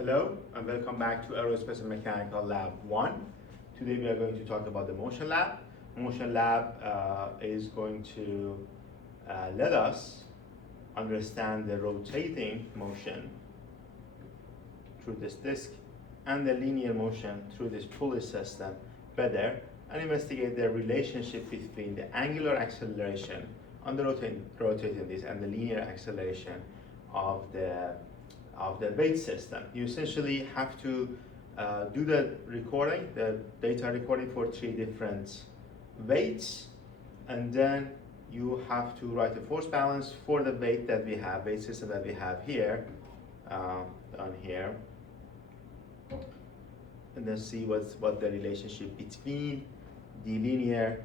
Hello and welcome back to Aerospace and Mechanical Lab 1. Today we are going to talk about the Motion Lab. Motion Lab is going to let us understand the rotating motion through this disc and the linear motion through this pulley system better and investigate the relationship between the angular acceleration on the rotating disc and the linear acceleration of the weight system. You essentially have to do the recording, the data recording for 3 different weights, and then you have to write a force balance for the weight that we have, weight system that we have here, on here, and then see what the relationship between the linear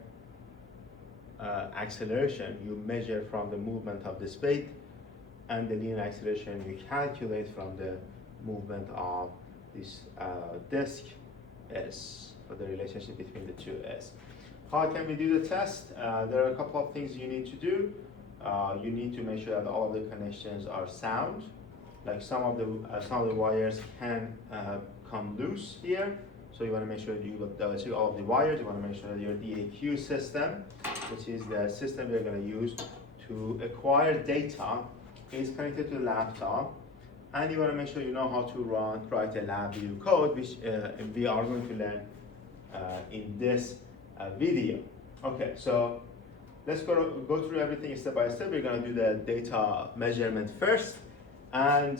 acceleration you measure from the movement of this weight and the linear acceleration you calculate from the movement of this disc is, or the relationship between the two is. How can we do the test? There are a couple of things you need to do. You need to make sure that all of the connections are sound. Like some of the wires can come loose here. So you want to make sure you check all of the wires. You want to make sure that your DAQ system, which is the system we're going to use to acquire data, is connected to the laptop, and you want to make sure you know how to write a LabVIEW code, which we are going to learn in this video. Okay, so let's go through everything step by step. We're going to do the data measurement first, and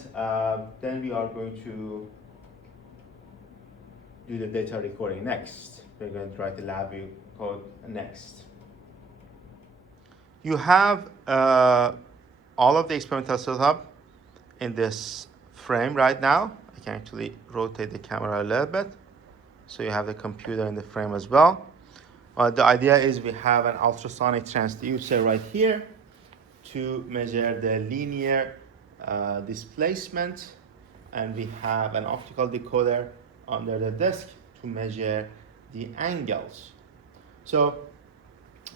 then we are going to do the data recording next. We're going to write the LabVIEW code next. You have all of the experimental setup in this frame right now. I can actually rotate the camera a little bit. So you have the computer in the frame as well. The idea is we have an ultrasonic transducer right here to measure the linear displacement, and we have an optical decoder under the disc to measure the angles. So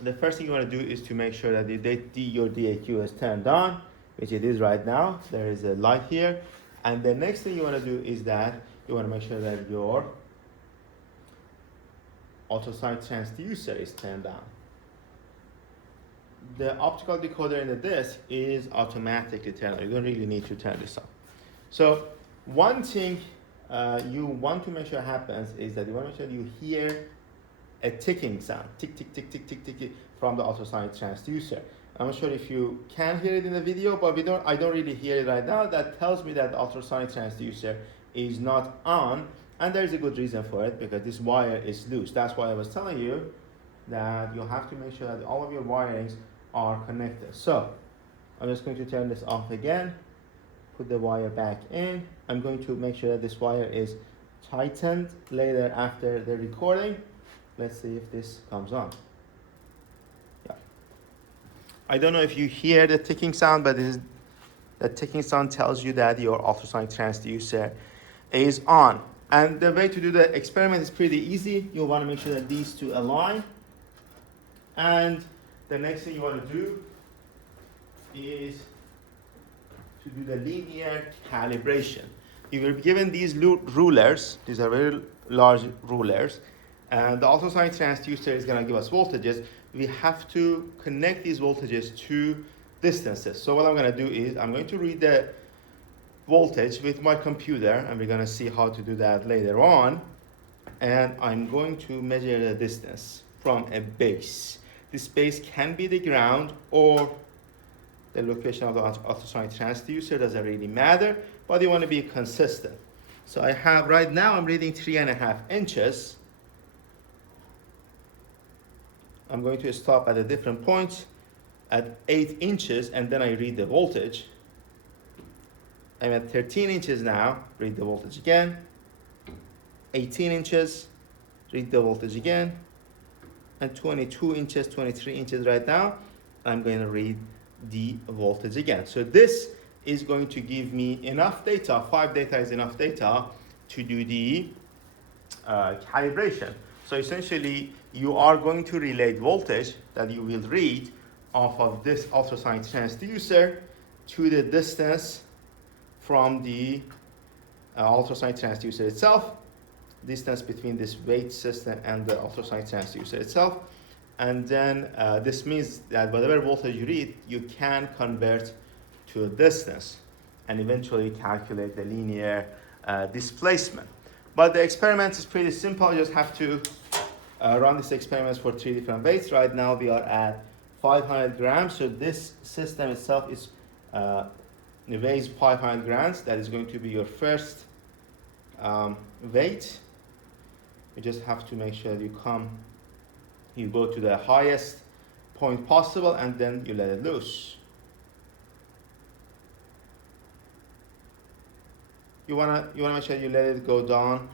the first thing you want to do is to make sure that your DAQ is turned on, which it is right now. There is a light here. And the next thing you want to do is that you want to make sure that your ultrasonic transducer is turned on. The optical decoder in the disc is automatically turned on. You don't really need to turn this on. So one thing you want to make sure happens is that you want to make sure you hear a ticking sound, tick, tick, tick, tick, tick, tick, tick, from the ultrasonic transducer. I'm not sure if you can hear it in the video, but I don't really hear it right now. That tells me that the ultrasonic transducer is not on, and there's a good reason for it, because this wire is loose. That's why I was telling you that you have to make sure that all of your wirings are connected. So I'm just going to turn this off again, put the wire back in. I'm going to make sure that this wire is tightened later after the recording. Let's see if this comes on. Yeah. I don't know if you hear the ticking sound, but the ticking sound tells you that your ultrasonic transducer is on. And the way to do the experiment is pretty easy. You want to make sure that these two align. And the next thing you want to do is to do the linear calibration. You were given these rulers. These are very large rulers. And the ultrasonic transducer is going to give us voltages. We have to connect these voltages to distances. So what I'm going to do is I'm going to read the voltage with my computer, and we're going to see how to do that later on. And I'm going to measure the distance from a base. This base can be the ground or the location of the ultrasonic transducer. Doesn't really matter, but you want to be consistent. So I have right now, I'm reading 3.5 inches. I'm going to stop at a different point at 8 inches, and then I read the voltage. I'm at 13 inches now, read the voltage again. 18 inches, read the voltage again. And 22 inches, 23 inches right now, I'm going to read the voltage again. So this is going to give me enough data, 5 data is enough data to do the calibration. So essentially, you are going to relate voltage that you will read off of this ultrasonic transducer to the distance from the ultrasonic transducer itself, distance between this weight system and the ultrasonic transducer itself. And then this means that whatever voltage you read, you can convert to a distance and eventually calculate the linear displacement. But the experiment is pretty simple. You just have to run these experiments for 3 different weights. Right now we are at 500 grams. So this system itself is weighs 500 grams. That is going to be your first weight. You just have to make sure you go to the highest point possible and then you let it loose. You wanna make sure you let it go down.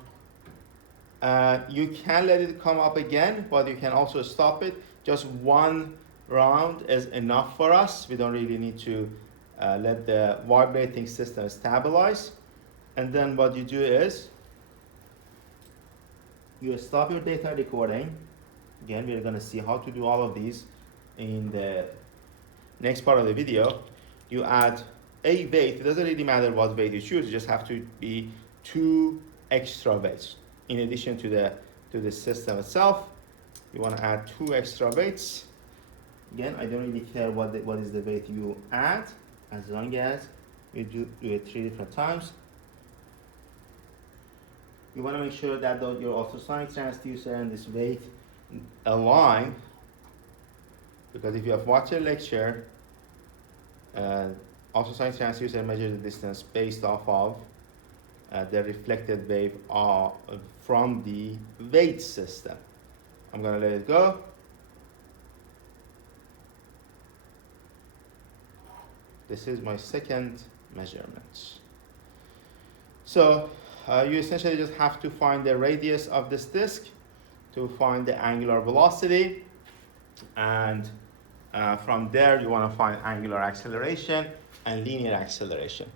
You can let it come up again, but you can also stop it. Just one round is enough for us. We don't really need to let the vibrating system stabilize. And then what you do is you stop your data recording. Again, we're going to see how to do all of these in the next part of the video. You add a weight. It doesn't really matter what weight you choose. You just have to be 2 extra weights in addition to the system itself. You want to add 2 extra weights. Again, I don't really care what is the weight you add, as long as you do it 3 different times. You want to make sure that your ultrasonic transducer and this weight align, because if you have watched a lecture, ultrasonic transducer measures the distance based off of the reflected wave from the weight system. I'm going to let it go. This is my second measurement. So you essentially just have to find the radius of this disk to find the angular velocity, and from there you want to find angular acceleration and linear acceleration.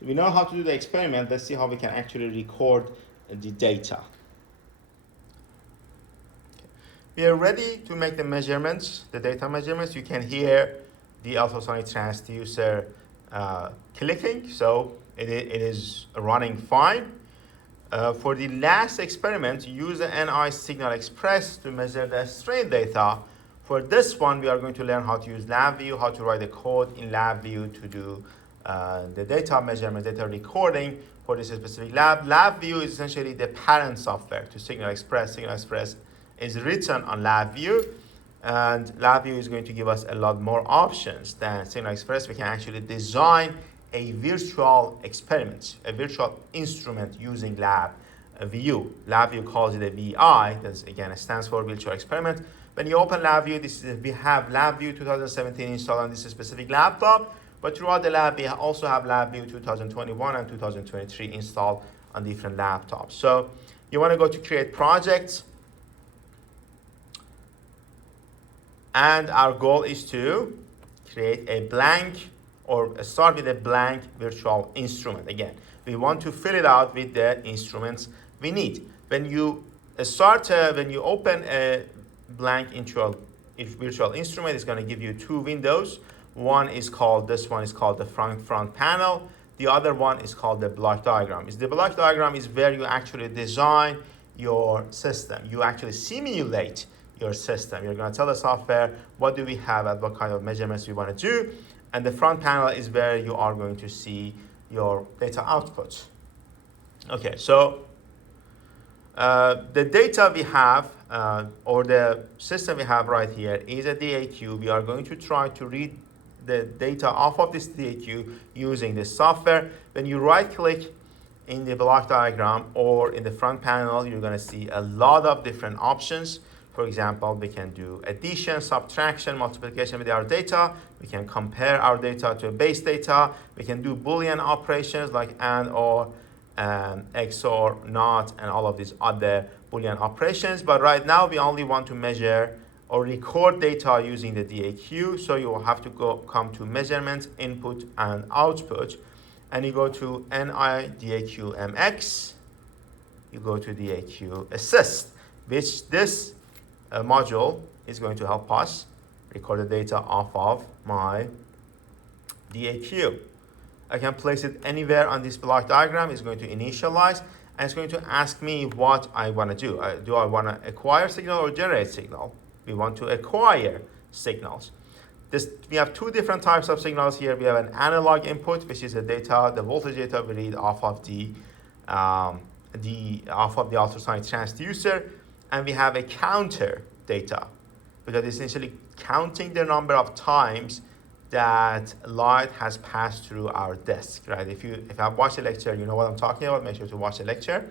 So we know how to do the experiment. Let's see how we can actually record the data. Okay. We are ready to make the measurements, the data measurements. You can hear the ultrasonic transducer clicking, so it is running fine. For the last experiment, use the NI Signal Express to measure the strain data. For this one, we are going to learn how to use LabVIEW, how to write the code in LabVIEW to do the data measurement, data recording for this specific lab. LabVIEW is essentially the parent software to Signal Express. Signal Express is written on LabVIEW, and LabVIEW is going to give us a lot more options than Signal Express. We can actually design a virtual experiment, a virtual instrument using LabVIEW. LabVIEW calls it a VI. That's again, it stands for virtual experiment. When you open LabVIEW, we have LabVIEW 2017 installed on this specific laptop, but throughout the lab, we also have LabVIEW 2021 and 2023 installed on different laptops. So you want to go to create projects, and our goal is to create a blank, or start with a blank virtual instrument. Again, we want to fill it out with the instruments we need. When you open a blank virtual instrument, it's going to give you 2 windows. This one is called the front panel. The other one is called the block diagram. The block diagram is where you actually design your system. You actually simulate your system. You're going to tell the software what do we have and what kind of measurements we want to do. And the front panel is where you are going to see your data output. Okay, so the data we have, or the system we have right here, is a DAQ. We are going to try to read the data off of this DAQ using this software. When you right-click in the block diagram or in the front panel, you're going to see a lot of different options. For example, we can do addition, subtraction, multiplication with our data. We can compare our data to base data. We can do Boolean operations like AND, OR, XOR, NOT, and all of these other Boolean operations. But right now, we only want to measure or record data using the DAQ. So you will have to come to measurement, input, and output. And you go to NI DAQ MX. You go to DAQ Assist, which this module is going to help us record the data off of my DAQ. I can place it anywhere on this block diagram. It's going to initialize, and it's going to ask me what I want to do. Do I want to acquire signal or generate signal? We want to acquire signals. We have two different types of signals here. We have an analog input, which is the voltage data we read off of the ultrasonic transducer, and we have a counter data, because it's essentially counting the number of times that light has passed through our desk, right? If you have watched a lecture, you know what I'm talking about. Make sure to watch the lecture.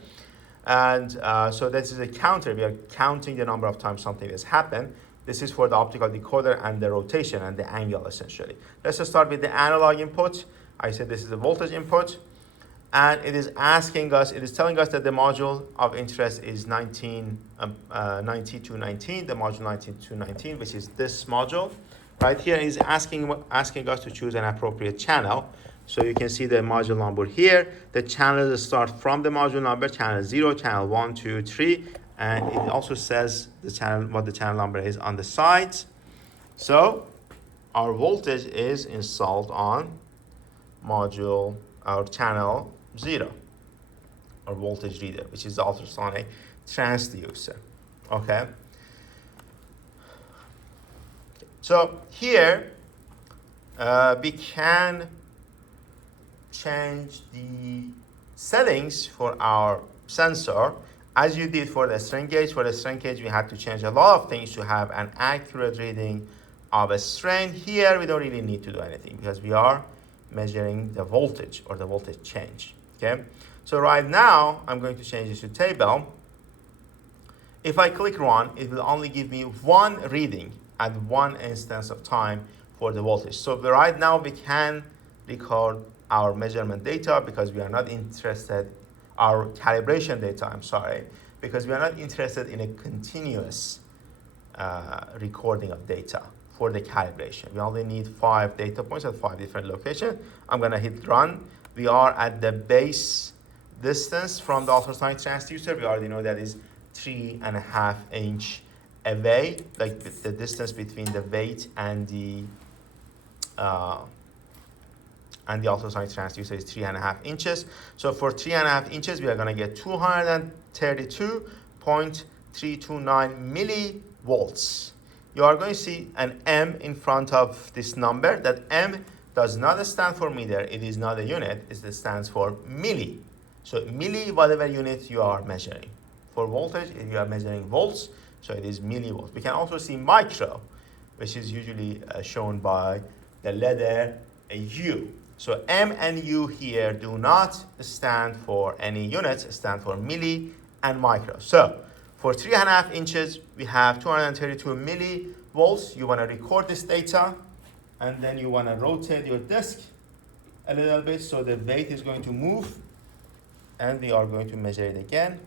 And so this is a counter. We are counting the number of times something has happened. This is for the optical decoder and the rotation and the angle, essentially. Let's just start with the analog input. I said this is the voltage input. And it is telling us that the module of interest is 9219, the module 9219, which is this module. Right here is asking us to choose an appropriate channel. So you can see the module number here. The channels start from the module number, channel 0, channel 1, 2, 3. And it also says what the channel number is on the sides. So our voltage is installed on module, our channel 0, our voltage reader, which is the ultrasonic transducer. Okay. So here we can change the settings for our sensor as you did for the strain gauge. For the strain gauge, we had to change a lot of things to have an accurate reading of a strain. Here, we don't really need to do anything because we are measuring the voltage or the voltage change. Okay. So right now, I'm going to change this to table. If I click run, it will only give me one reading at one instance of time for the voltage. So right now we can record our measurement data because we are not interested, our calibration data, because we are not interested in a continuous recording of data for the calibration. We only need 5 data points at 5 different locations. I'm gonna hit run. We are at the base distance from the ultrasonic transducer. We already know that is 3.5 inch away, like the distance between the weight and the ultrasonic transducer is 3.5 inches. So for 3.5 inches, we are going to get 232.329 millivolts. You are going to see an M in front of this number. That M does not stand for meter. It is not a unit. It stands for milli. So milli, whatever unit you are measuring. For voltage, if you are measuring volts, so it is millivolts. We can also see micro, which is usually shown by the letter U. So M and U here do not stand for any units, stand for milli and micro. So for 3.5 inches, we have 232 millivolts. You want to record this data, and then you want to rotate your disk a little bit so the weight is going to move, and we are going to measure it again.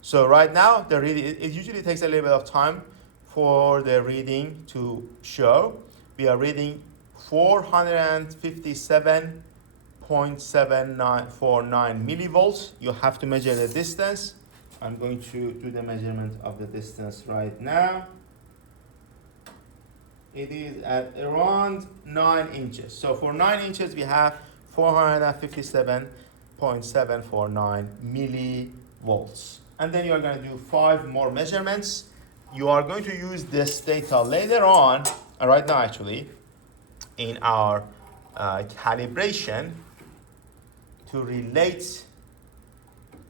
So right now, the reading, it usually takes a little bit of time for the reading to show. We are reading 457.7949 millivolts. You have to measure the distance. I'm going to do the measurement of the distance right now. It is at around 9 inches. So for 9 inches, we have 457.749 millivolts. And then you are going to do 5 more measurements. You are going to use this data later on, right now actually, in our calibration to relate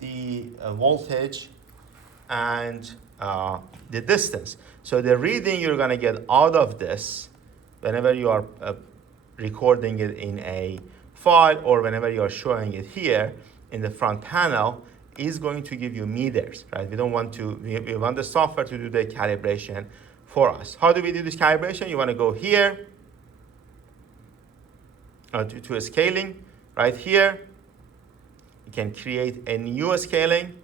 the voltage and the distance. So the reading you're going to get out of this, whenever you are recording it in a file or whenever you are showing it here in the front panel, is going to give you meters, right? We don't want to, we want the software to do the calibration for us. How do we do this calibration? You want to go here to a scaling, right here. You can create a new scaling,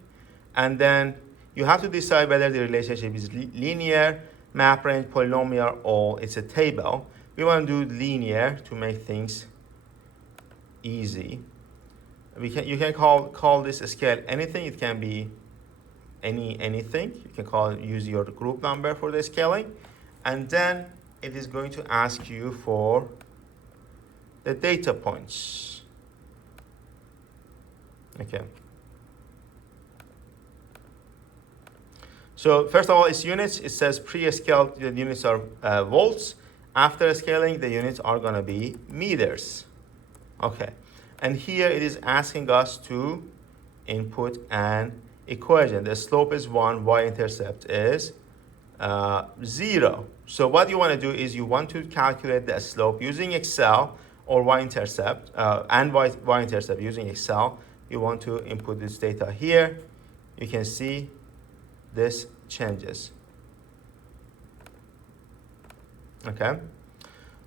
and then you have to decide whether the relationship is linear, map range, polynomial, or it's a table. We want to do linear to make things easy. You can call this a scale anything. It can be anything. You can use your group number for the scaling, and then it is going to ask you for the data points. Okay. So first of all, it's units. It says pre-scaled, the units are volts. After scaling, the units are going to be meters. Okay. And here it is asking us to input an equation. The slope is 1, y-intercept is 0. So what you want to do is you want to calculate the slope using Excel or y-intercept and y-intercept using Excel. You want to input this data here. You can see this changes. Okay.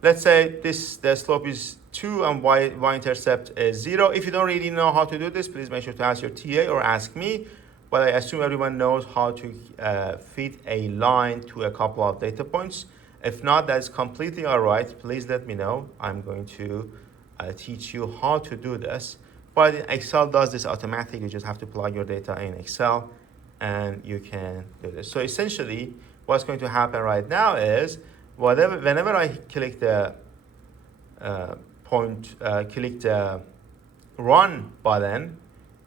Let's say the slope is 2 and y-intercept is 0. If you don't really know how to do this, please make sure to ask your TA or ask me. But I assume everyone knows how to fit a line to a couple of data points. If not, that's completely all right. Please let me know. I'm going to teach you how to do this. But Excel does this automatically. You just have to plug your data in Excel and you can do this. So essentially, what's going to happen right now is whenever I click the click the run button,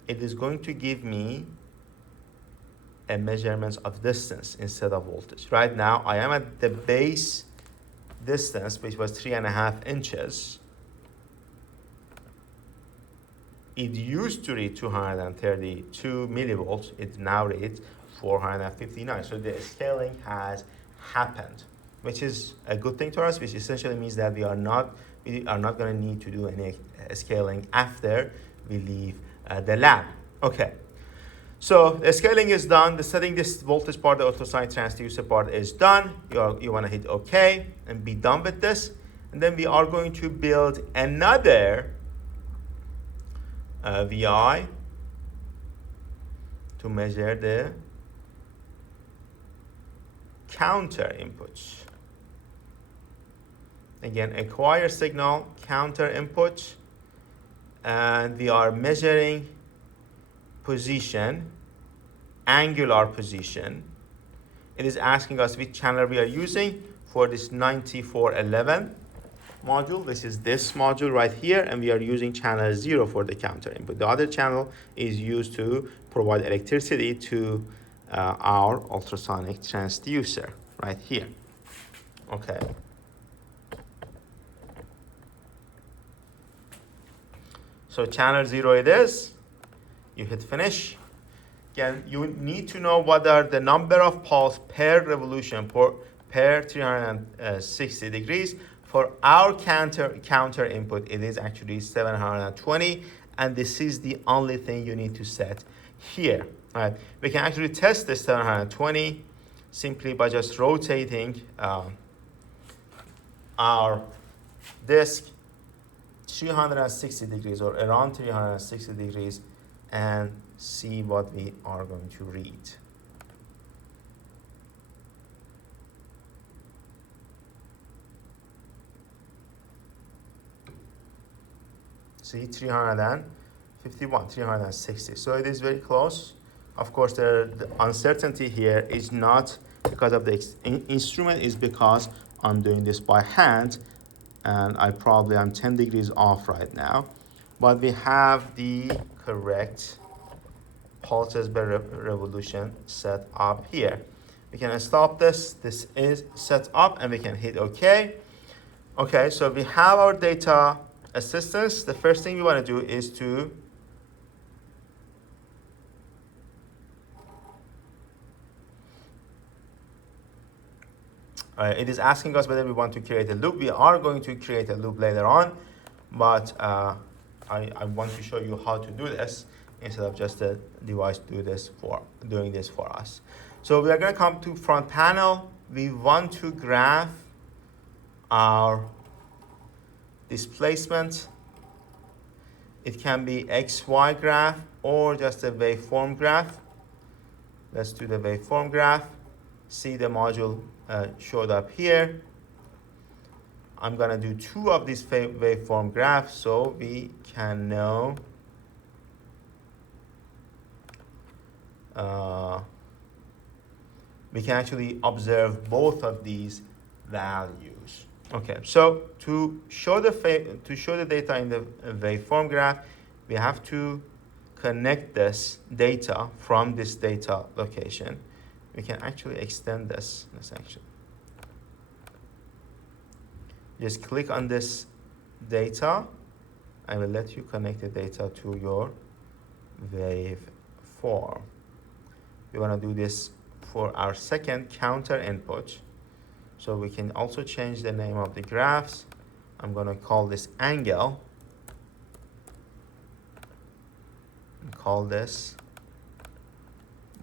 it is going to give me a measurement of distance instead of voltage. Right now, I am at the base distance, which was 3.5 inches. It used to read 232 millivolts. It now reads 459. So the scaling has happened, which is a good thing to us, which essentially means that we are not going to need to do any scaling after we leave the lab. Okay. So the scaling is done. The setting this voltage part, the ultrasonic transducer part is done. You want to hit OK and be done with this. And then we are going to build another VI to measure the counter inputs. Again, acquire signal, counter input, and we are measuring position, angular position. It is asking us which channel we are using for this 9411 module. This is this module right here, and we are using channel 0 for the counter input. The other channel is used to provide electricity to our ultrasonic transducer right here. Okay. So channel 0 it is. You hit finish. Again, you need to know what are the number of pulse per revolution per 360 degrees. For our counter input, it is actually 720, and this is the only thing you need to set here. All right. We can actually test this 720 simply by just rotating our disk 360 degrees or around 360 degrees and see what we are going to read. See, 351, 360. So it is very close. Of course, the uncertainty here is not because of the instrument, is because I'm doing this by hand, and I'm 10 degrees off right now. But we have the correct pulses per revolution set up here. We can stop this. This is set up, and we can hit OK. Okay, so we have our data assistance. The first thing we want to do is to it is asking us whether we want to create a loop. We are going to create a loop later on, but I want to show you how to do this instead of just the device doing this for us. So we are going to come to front panel. We want to graph our displacement. It can be XY graph or just a waveform graph. Let's do the waveform graph. See the module showed up here. I'm gonna do 2 of these waveform graphs so we can know we can actually observe both of these values. Okay, so to show the data in the waveform graph, we have to connect this data from this data location. We can actually extend this section. Just click on this data. I will let you connect the data to your waveform. We want to do this for our second counter input. So we can also change the name of the graphs. I'm going to call this angle. And call this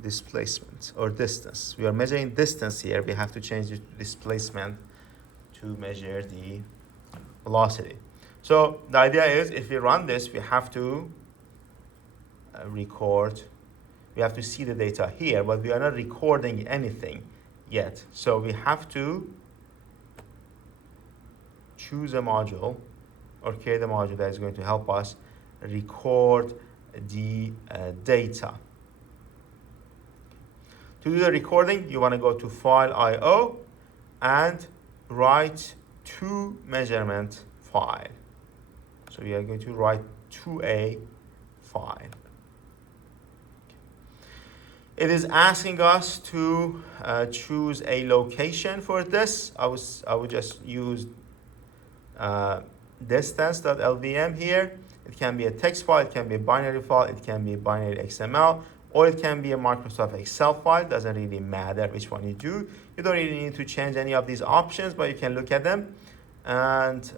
displacement or distance. We are measuring distance here. We have to change the displacement to measure the velocity. So the idea is if we run this, we have to record. We have to see the data here, but we are not recording anything yet. So we have to choose a module or create a module that is going to help us record the data. To do the recording, you want to go to File I/O and write to measurement file. So we are going to write to a file. It is asking us to choose a location for this. I would just use distance.lvm here. It can be a text file, it can be a binary file, it can be a binary XML, or it can be a Microsoft Excel file. Doesn't really matter which one you do. You don't really need to change any of these options, but you can look at them and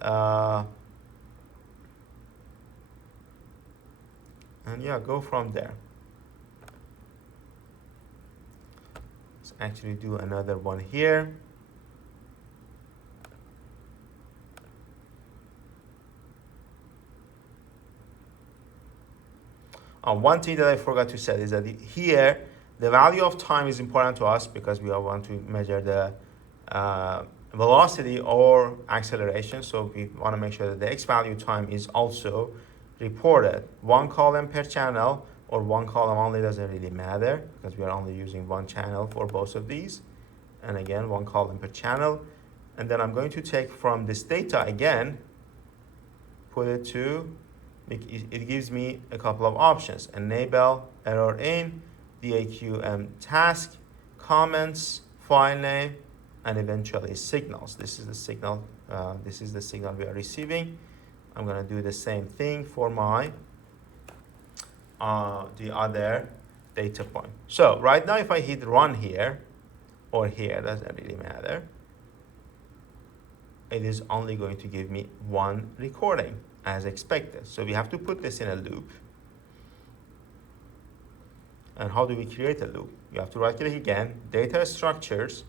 yeah, go from there. Let's actually do another one here. One thing that I forgot to say is that here, the value of time is important to us because we want to measure the velocity or acceleration. So we want to make sure that the x value time is also reported. One column per channel or one column only doesn't really matter because we are only using one channel for both of these. And again, one column per channel. And then I'm going to take from this data again, put it to, it gives me a couple of options: enable, error in, DAQM task, comments, file name, and eventually signals. This is the signal. This is the signal we are receiving. I'm going to do the same thing for my the other data point. So right now, if I hit run here or here, doesn't really matter. It is only going to give me one recording as expected. So we have to put this in a loop. And how do we create a loop? You have to right click again, data structures,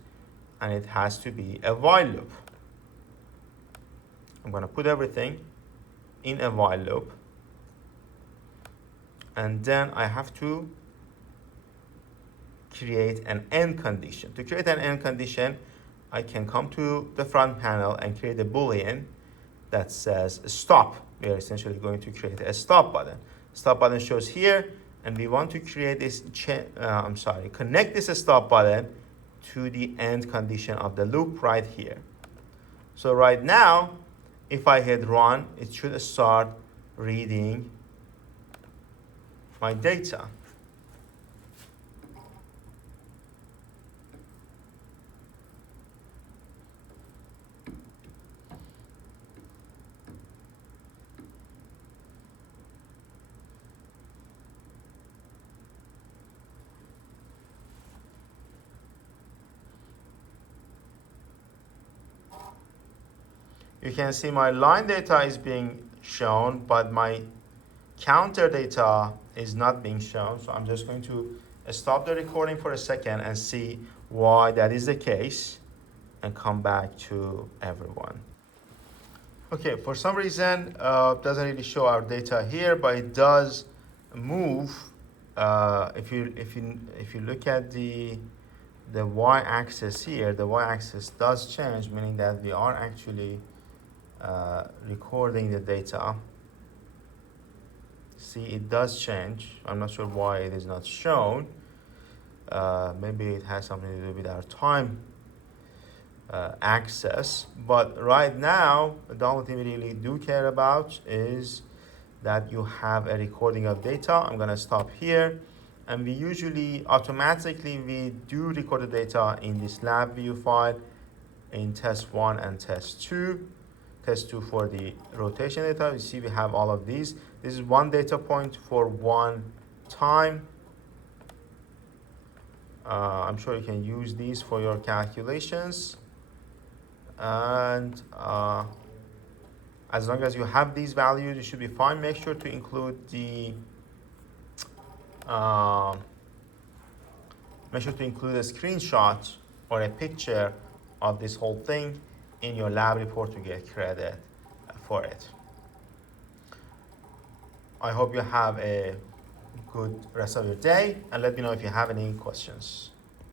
and it has to be a while loop. I'm going to put everything in a while loop. And then I have to create an end condition. To create an end condition, I can come to the front panel and create a Boolean that says stop. We are essentially going to create a stop button. Stop button shows here, and we want to create this, connect this stop button to the end condition of the loop right here. So right now, if I hit run, it should start reading my data. You can see my line data is being shown, but my counter data is not being shown. So I'm just going to stop the recording for a second and see why that is the case and come back to everyone. Okay, for some reason, doesn't really show our data here, but it does move. If you look at the y-axis here, the y-axis does change, meaning that we are actually recording the data. See, it does change. I'm not sure why it is not shown. Maybe it has something to do with our time access, but right now the only thing we really do care about is that you have a recording of data. I'm gonna stop here, and we usually automatically we do record the data in this lab view file in test 1 and test 2. Test 2 for the rotation data. You see we have all of these. This is one data point for one time. I'm sure you can use these for your calculations, and as long as you have these values, you should be fine. Make sure to include the make sure to include a screenshot or a picture of this whole thing in your lab report to get credit for it. I hope you have a good rest of your day, and let me know if you have any questions.